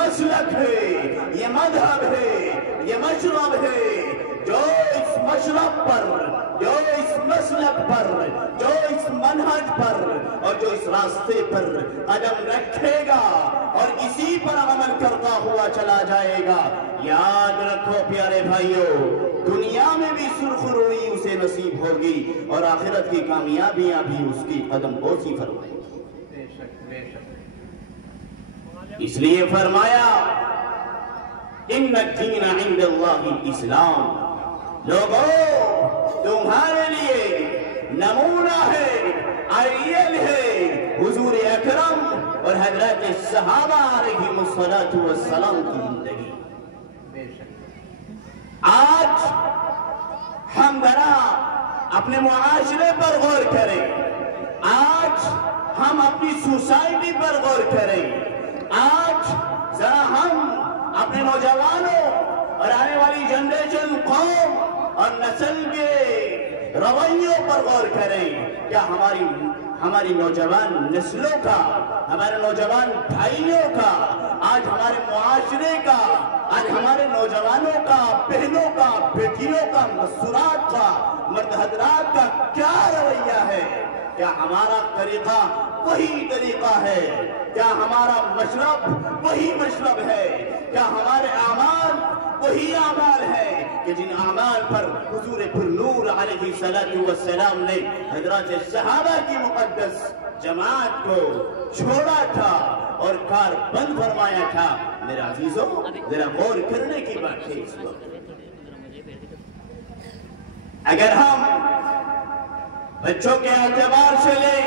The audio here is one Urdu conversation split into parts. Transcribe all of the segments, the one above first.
مسلک ہے، یہ مذہب ہے، یہ مشرب ہے، جو اس مشرب پر، جو اس مسلک پر، جو اس منہج پر اور جو اس راستے پر قدم رکھے گا اور اسی پر عمل کرتا ہوا چلا جائے گا، یاد رکھو پیارے بھائیوں، دنیا میں بھی سرخ روئی اسے نصیب ہوگی اور آخرت کی کامیابیاں بھی اس کی قدم بوسی فرمائیں گی۔ اس لیے فرمایا ان الدین عند اللہ الاسلام، لوگوں تمہارے لیے نمونہ ہے، آئیڈیل ہے حضور اکرم اور حضرت صحابہ علیہم الصلاۃ والسلام کی زندگی۔ آج ہم ذرا اپنے معاشرے پر غور کریں، آج ہم اپنی سوسائٹی پر غور کریں، آج ذرا ہم اپنے نوجوانوں اور آنے والی جنریشن قوم اور نسل کے رویوں پر غور کریں۔ کیا ہماری نوجوان نسلوں کا، ہمارے نوجوان بھائیوں کا، آج ہمارے معاشرے کا، آج ہمارے نوجوانوں کا، بہنوں کا، بیٹیوں کا، مسورات کا، مرد حضرات کا کیا رویہ ہے؟ کیا ہمارا طریقہ وہی طریقہ ہے؟ کیا ہمارا مشرب وہی مشرب ہے؟ کیا ہمارے اعمال وہی اعمال ہے کہ جن اعمال پر حضور پر نور علیہ السلام نے حضرات صحابہ کی مقدس جماعت کو چھوڑا تھا اور کار بند فرمایا تھا؟ میرے عزیزوں، ذرا غور کرنے کی بات ہے اس وقت۔ اگر ہم بچوں کے اعتبار سے لیں،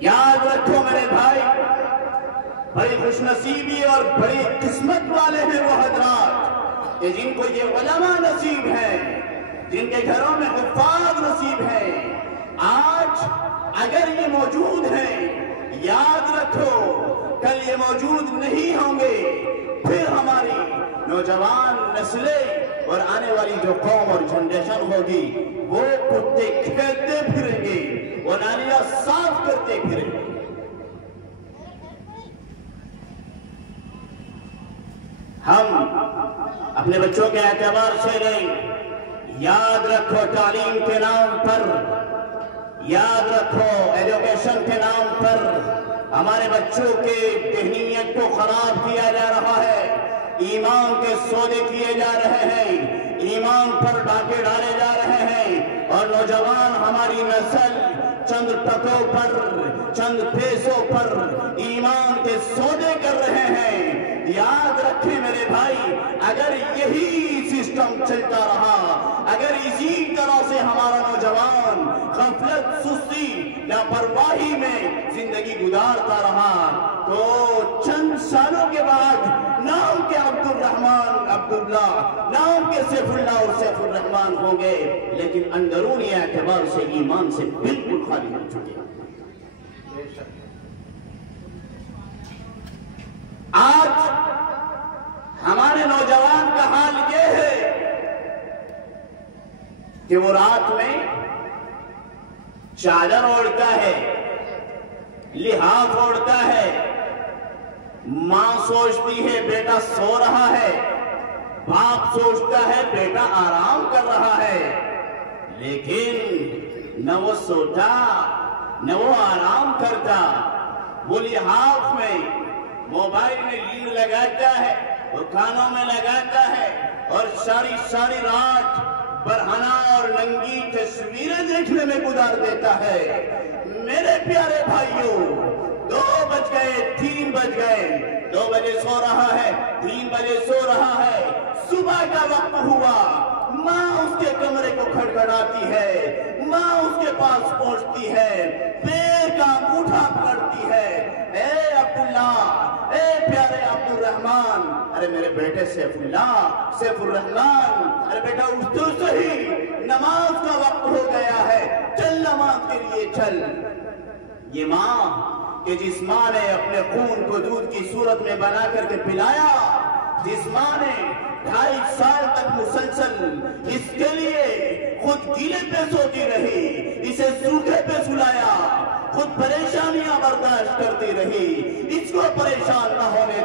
یاد رکھو میرے بھائی، بڑی خوش نصیبی اور بڑی قسمت والے ہیں وہ حضرات کہ جن کو یہ علماء نصیب ہیں، جن کے گھروں میں حفاظ نصیب ہیں۔ آج اگر یہ موجود ہیں، یاد رکھو کل یہ موجود نہیں ہوں گے، پھر ہماری نوجوان نسلیں اور آنے والی جو قوم اور جنریشن ہوگی وہ کتے کھیلتے پھریں گے، وہ نالیاں صاف کرتے پھریں گے۔ ہم اپنے بچوں کے اعتبار سے لیں، یاد رکھو تعلیم کے نام پر، یاد رکھو ایجوکیشن کے نام پر ہمارے بچوں کے ذہنیت کو خراب کیا جا رہا ہے، ایمان کے سودے کیے جا رہے ہیں، ایمان پر ڈاکے ڈالے جا رہے ہیں اور نوجوان ہماری نسل چند ٹکوں پر، چند پیسوں پر ایمان کے سودے کر رہے ہیں۔ یاد رکھیں میرے بھائی، اگر یہی سسٹم چلتا رہا، اگر اسی طرح سے ہمارا نوجوان غفلت، سستی، لاپرواہی میں زندگی گزارتا رہا تو چند سالوں کے بعد نام کے عبد الرحمن، عبداللہ، نام کے سیف اللہ اور سیف الرحمن ہوں گے، لیکن اندرونی اعتبار سے ایمان سے بالکل خالی ہو چکے۔ آج ہمارے نوجوان کا حال یہ ہے کہ وہ رات میں چادر اوڑھتا ہے، لحاف اوڑھتا ہے، ماں سوچتی ہے بیٹا سو رہا ہے، باپ سوچتا ہے بیٹا آرام کر رہا ہے، لیکن نہ وہ سوتا نہ وہ آرام کرتا، وہ لحاف میں موبائل میں لیڈ لگاتا ہے، وہ کانوں میں لگاتا ہے اور ساری رات برہنہ اور ننگی تصویریں دیکھنے میں گزار دیتا ہے۔ میرے پیارے بھائیوں، 2 بج گئے، 3 بج گئے، 2 بجے سو رہا ہے، 3 بجے سو رہا ہے، صبح کا وقت ہوا، ماں اس کے کمرے کو کھڑکھڑاتی ہے، ماں اس کے پاس پہنچتی ہے، پیر کا انگوٹھا پکڑتی ہے، اے عبداللہ، اے پیارے عبد الرحمن، ارے میرے بیٹے سیف اللہ، سیف الرحمن، ارے بیٹا اٹھ تو صحیح، نماز کا وقت ہو گیا ہے، چل نماز کے لیے چل۔ یہ ماں کہ جس ماں نے اپنے خون کو دودھ کی صورت میں بنا کر کے پلایا، جس ماں نے 2.5 سال تک مسلسل اس کے لیے خود گیلے پہ سوتی رہی، اسے سوکھے پہ سلایا، خود پریشانیاں برداشت کرتی رہی، اس کو پریشان نہ ہونے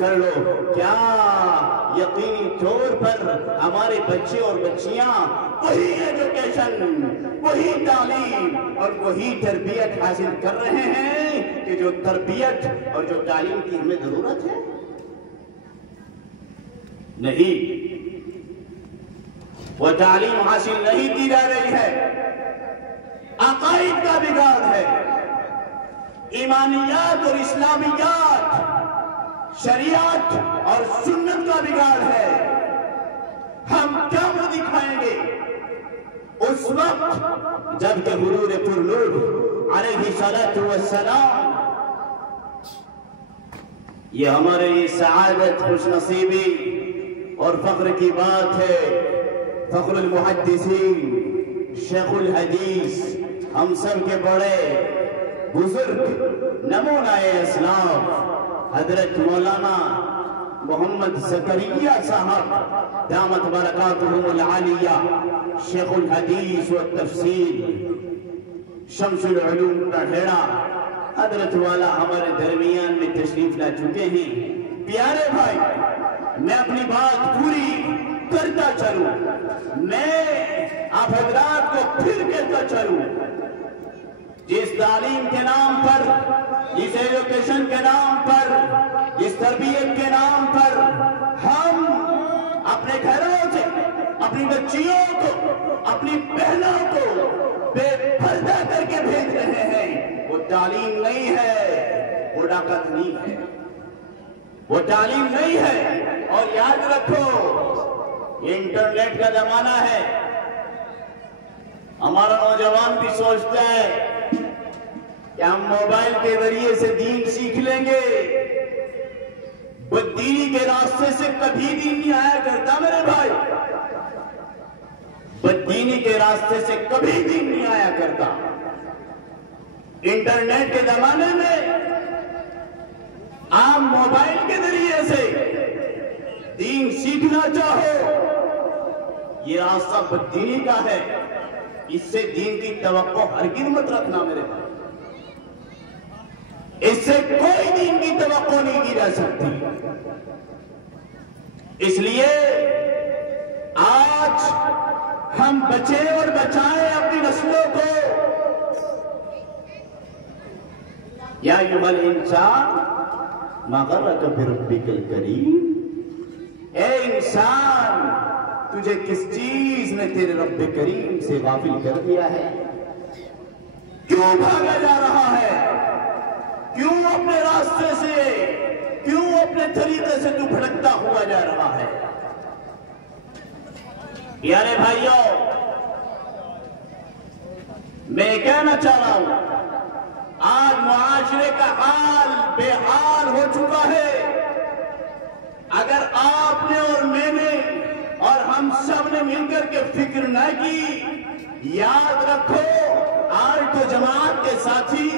کر لو. کیا یقینی طور پر ہمارے بچے اور بچیاں وہی ایجوکیشن، وہی تعلیم اور وہی تربیت حاصل کر رہے ہیں کہ جو تربیت اور جو تعلیم کی ہمیں ضرورت ہے؟ نہیں، وہ تعلیم حاصل نہیں کی جا رہی ہے. عقائد کا بگاڑ ہے، ایمانیات اور اسلامیات، شریعت اور سنت کا بگاڑ ہے. ہم کیا وہ دکھائیں گے اس وقت جب کہ حضور پر نور علیہ الصلوۃ والسلام، یہ ہمارے لیے سعادت، خوش نصیبی اور فخر کی بات ہے. فخر المحدثین، شیخ الحدیث، ہم سب کے بڑے بزرگ نمونہ اسلام حضرت مولانا محمد زکریا صاحب دامت برکاتہم العالیہ، شیخ الحدیث والتفسیر، شمس العلوم کا ڈھیڑا، حضرت والا ہمارے درمیان میں تشریف لا چکے ہیں. پیارے بھائی، میں اپنی بات پوری کرتا چلوں، میں آپ حضرات کو پھر کہتا چلوں، جس تعلیم کے نام پر، جس ایجوکیشن کے نام پر، جس تربیت کے نام پر ہم اپنے گھروں سے اپنی بچیوں کو، اپنی بہنوں کو بے پردہ کر کے بھیج رہے ہیں، وہ تعلیم نہیں ہے، وہ ڈاکت نہیں ہے، وہ تعلیم نہیں ہے. اور یاد رکھو، یہ انٹرنیٹ کا زمانہ ہے. ہمارا نوجوان بھی سوچتا ہے کہ ہم موبائل کے ذریعے سے دین سیکھ لیں گے. بددینی کے راستے سے کبھی دین نہیں آیا کرتا میرے بھائی، بددینی کے راستے سے کبھی دین نہیں آیا کرتا. انٹرنیٹ کے زمانے میں آپ موبائل کے ذریعے سے دین سیکھنا چاہو، یہ راستہ بددینی کا ہے. اس سے دین کی توقع ہرگز مت رکھنا میرے بھائی، اس سے کوئی دین کی توقع نہیں کی جا سکتی. اس لیے آج ہم بچیں اور بچائیں اپنی نسلوں کو. یا ایھا الانسان ما غرک بربک الکریم، اے انسان تجھے کس چیز نے تیرے رب کریم سے غافل کر دیا ہے؟ کیوں بھاگا جا رہا ہے؟ کیوں اپنے راستے سے، کیوں اپنے طریقے سے تو بھٹکتا ہوا جا رہا ہے؟ پیارے بھائیوں، میں کہنا چاہ رہا ہوں، آج معاشرے کا حال بے حال ہو چکا ہے. اگر آپ نے اور میں نے اور ہم سب نے مل کر کے فکر نہ کی، یاد رکھو آج تو جماعت کے ساتھی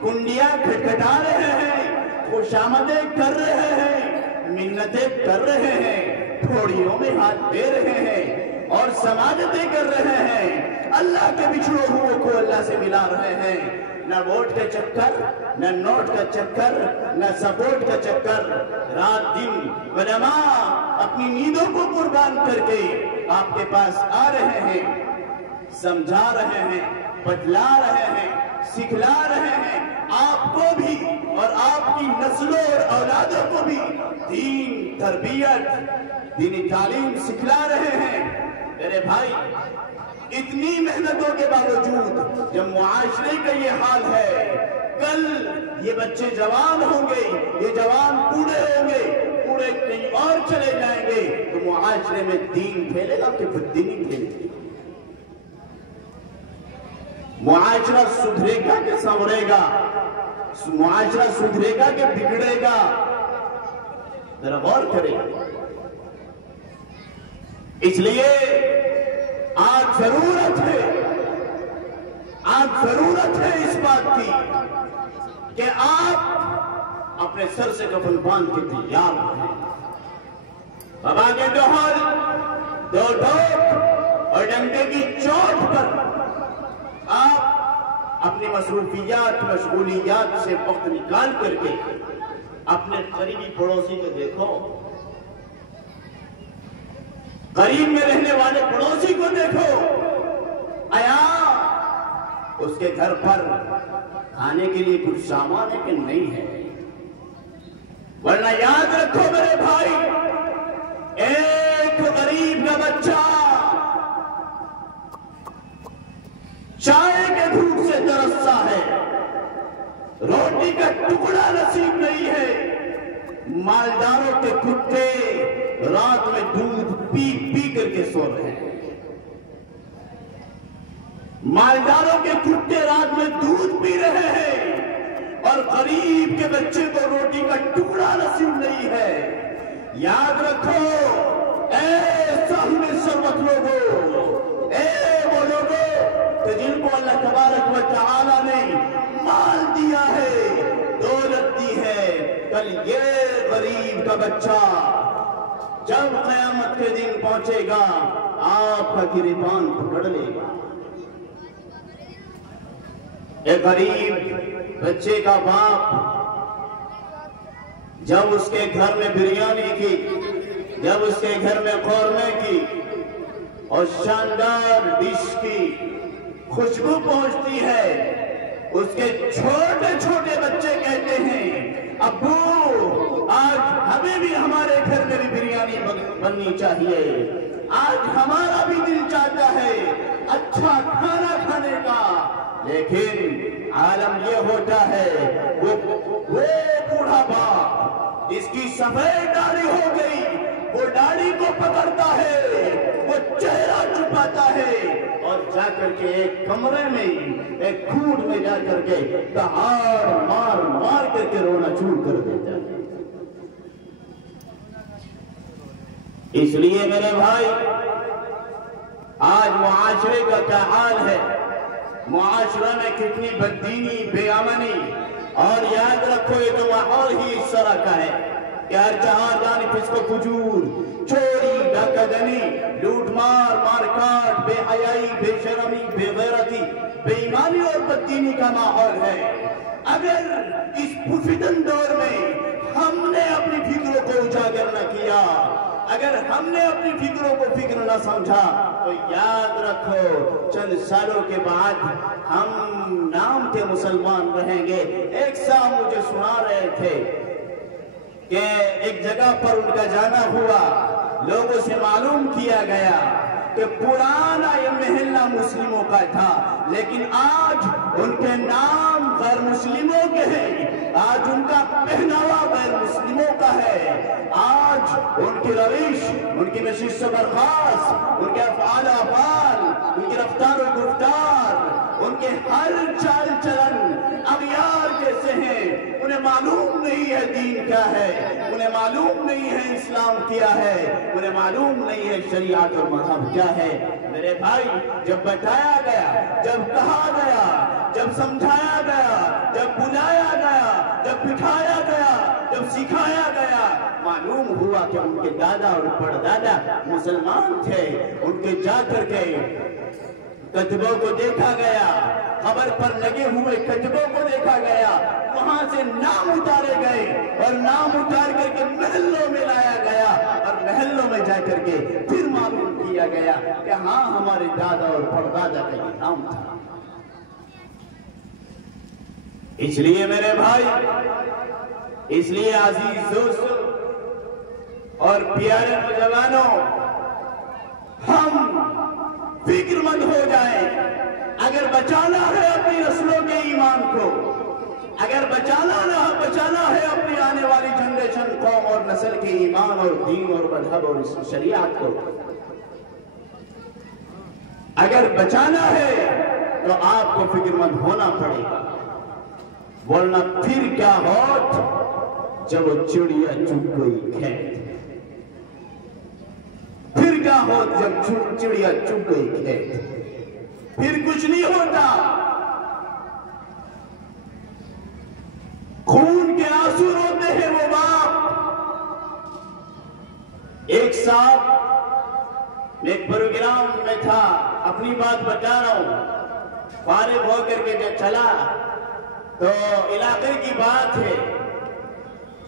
کنڈیاں کھٹکھٹا رہے ہیں، خوشامدیں کر رہے ہیں، منتیں کر رہے ہیں، تھوڑیوں میں ہاتھ دے رہے ہیں اور سماجتیں کر رہے ہیں. اللہ کے بچھڑوں ہوئے کو اللہ سے ملا رہے ہیں. نہ ووٹ کا چکر، نہ نوٹ کا چکر، نہ سپورٹ کا چکر. رات دن علماء اپنی نیندوں کو قربان کر کے آپ کے پاس آ رہے ہیں، سمجھا رہے ہیں، بتلا رہے ہیں، سکھلا رہے ہیں آپ کو بھی اور آپ کی نسلوں اور اولادوں کو بھی دین، تربیت، دینی تعلیم سکھلا رہے ہیں. میرے بھائی، اتنی محنتوں کے باوجود جب معاشرے کا یہ حال ہے، کل یہ بچے جوان ہوں گے، یہ جوان بوڑھے ہوں گے، بوڑھے کہیں اور چلے جائیں گے، تو معاشرے میں دین پھیلے گا کہ بددینی پھیلے گی؟ معاشرہ سدھرے گا کہ سنورے گا؟ معاشرہ سدھرے گا کہ بگڑے گا؟ ذرا غور کریں. اس لیے آج ضرورت ہے اس بات کی کہ آپ اپنے سر سے کفن باندھ کے تیار رہیں. بابا کے ڈھول، دو ڈھوک اور ڈنڈے کی چوٹ پر آپ اپنی مصروفیات، مشغولیات سے وقت نکال کر کے اپنے قریبی پڑوسی کو دیکھو، قریب میں رہنے والے پڑوسی کو دیکھو، آیا اس کے گھر پر کھانے کے لیے کچھ سامان ہے کہ نہیں ہے؟ ورنہ یاد رکھو میرے بھائی، ایک غریب کا بچہ چائے کے دھوپ سے ترستا ہے، روٹی کا ٹکڑا نصیب نہیں ہے، مالداروں کے کتے رات میں دودھ پی پی کر کے سو رہے ہیں، مالداروں کے کتے رات میں دودھ پی رہے ہیں، اور غریب کے بچے کو روٹی کا ٹکڑا نصیب نہیں ہے۔ یاد رکھو اے صاحب ثروت لوگو، اے وہ لوگو کہ جن کو اللہ تبارک و تعالی نے مال دیا ہے، دولت دی ہے، کل یہ غریب کا بچہ جب قیامت کے دن پہنچے گا آپ کا گریبان پکڑ لے گا۔ ایک غریب بچے کا باپ جب اس کے گھر میں بریانی کی، جب اس کے گھر میں قورمے کی اور شاندار ڈش کی خوشبو پہنچتی ہے، اس کے چھوٹے چھوٹے بچے کہتے ہیں ابو آج ہمیں بھی ہمارے گھر میں بھی بریانی بننی چاہیے، آج ہمارا بھی دل چاہتا ہے اچھا کھانا کھانے کا۔ لیکن عالم یہ ہوتا ہے وہ بوڑھا باپ جس کی سفید داڑھی ہو گئی، وہ داڑھی کو پکڑتا ہے، وہ چہرہ چھپاتا ہے اور جا کر کے ایک کمرے میں ایک کھوٹ میں جا کر کے دہاڑ مار مار کر کے رونا شروع کر دیتا ہے۔ اس لیے میرے بھائی آج معاشرے کا کیا حال ہے، معاشرہ میں کتنی بددینی، بے امنی، اور یاد رکھو یہ تو ماحول ہی اس طرح کا ہے کہ ہر جہاں جانب فسق و فجور، چوری، ڈاکہ زنی، لوٹ مار، مار کاٹ، بے حیائی، بے شرمی، بے غیرتی، بے ایمانی اور بددینی کا ماحول ہے۔ اگر اس فتن دور میں ہم نے اپنی فکروں کو اجاگر نہ کیا، اگر ہم نے اپنی فکروں کو فکر نہ سمجھا تو یاد رکھو چند سالوں کے بعد ہم نام کے مسلمان رہیں گے۔ ایک صاحب مجھے سنا رہے تھے کہ ایک جگہ پر ان کا جانا ہوا، لوگوں سے معلوم کیا گیا کہ پرانا یہ محلہ مسلموں کا تھا، لیکن آج ان کے نام غیر مسلموں کے ہیں، آج ان کا پہناوا غیر مسلموں کا ہے، آج ان کی روش، ان کی نشست و برخاست، ان کے افعال افعال، ان کی رفتار و گفتار، ان کے ہر چال چلن اغیار جیسے ہیں۔ انہیں معلوم نہیں ہے دین کیا ہے، انہیں معلوم نہیں ہے اسلام کیا ہے، انہیں معلوم نہیں ہے شریعت اور مذہب کیا ہے۔ میرے بھائی جب بتایا گیا، جب کہا گیا، جب سمجھایا گیا، جب بلایا گیا، جب بٹھایا گیا، جب سکھایا گیا، معلوم ہوا کہ ان کے دادا اور پردادا مسلمان تھے۔ ان کے جا کر کے کتبوں کو دیکھا گیا، قبر پر لگے ہوئے کتبوں کو دیکھا گیا، وہاں سے نام اتارے گئے اور نام اتار کر کے محلوں میں لایا گیا، اور محلوں میں جا کر کے پھر معلوم کیا گیا کہ ہاں ہمارے دادا اور پردادا کا یہ نام تھا۔ اس لیے میرے بھائی، اس لیے عزیز دوستو اور پیارے نوجوانوں، ہم فکر مند ہو جائیں۔ اگر بچانا ہے اپنی نسلوں کے ایمان کو، اگر بچانا ہے اپنی آنے والی جنریشن، قوم اور نسل کے ایمان اور دین اور مذہب اور اس شریعت کو اگر بچانا ہے تو آپ کو فکر مند ہونا پڑے گا، ورنہ پھر کیا ہوت جب وہ چڑیا چگ گئی کھیت، پھر کیا ہوت جب چڑیا چگ گئی کھیت، پھر کچھ نہیں ہوتا۔ خون کے آنسو روتے ہیں وہ باپ۔ ایک صاحب ایک پروگرام میں تھا، اپنی بات بتا رہا ہوں، فارغ ہو کر کے جب چلا تو علاقے کی بات ہے،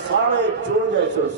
1450